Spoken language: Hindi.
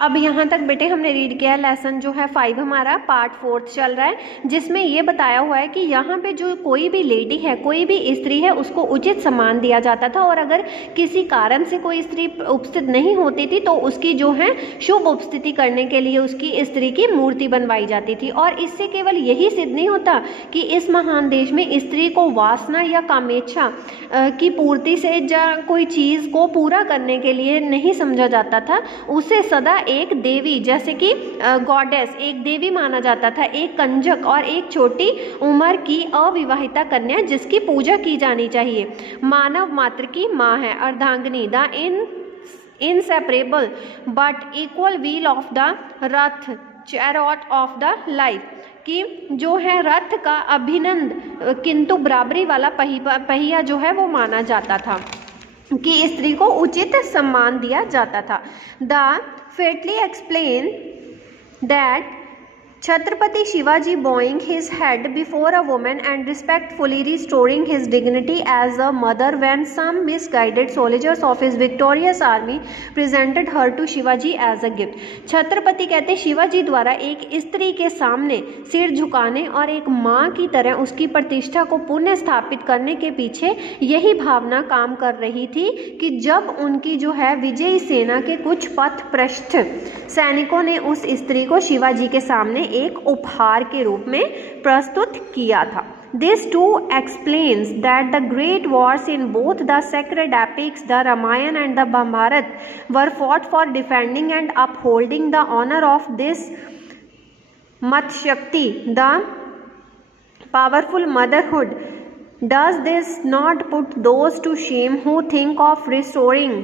अब यहाँ तक बेटे हमने रीड किया लेसन जो है 5 हमारा पार्ट 4 चल रहा है, जिसमें ये बताया हुआ है कि यहाँ पे जो कोई भी लेडी है, कोई भी स्त्री है, उसको उचित सम्मान दिया जाता था और अगर किसी कारण से कोई स्त्री उपस्थित नहीं होती थी तो उसकी जो है शुभ उपस्थिति करने के लिए उसकी स्त्री की मूर्ति बनवाई जाती थी। और इससे केवल यही सिद्ध नहीं होता कि इस महान देश में स्त्री को वासना या कामेच्छा की पूर्ति से या कोई चीज़ को पूरा करने के लिए नहीं समझा जाता था, उसे सदा एक देवी जैसे कि गॉडेस, एक देवी माना जाता था, एक कंजक और एक छोटी उम्र की अविवाहिता कन्या जिसकी पूजा की जानी चाहिए। मानव मात्र की माँ है अर्धांगिनी, the inseparable but equal wheel of the rath, chariot of the life, कि जो है रथ का अभिनंद किंतु बराबरी वाला पहिया जो है वो माना जाता था, कि स्त्री को उचित सम्मान दिया जाता था। The fatally explain that Chhatrapati Shivaji bowing his head before a woman and respectfully restoring his dignity as a mother when some misguided soldiers of his victorious army presented her to Shivaji as a gift। Chhatrapati कहते शिवाजी द्वारा एक स्त्री के सामने सिर झुकाने और एक माँ की तरह उसकी प्रतिष्ठा को पुनः स्थापित करने के पीछे यही भावना काम कर रही थी कि जब उनकी जो है विजयी सेना के कुछ पथभ्रष्ट सैनिकों ने उस स्त्री को शिवाजी के सामने एक उपहार के रूप में प्रस्तुत किया था। This too explains that the great wars in both the sacred epics, the Ramayana and the Mahabharata, were fought for defending and upholding the honor of this Matshakti, the powerful motherhood. Does this not put those to shame who think of restoring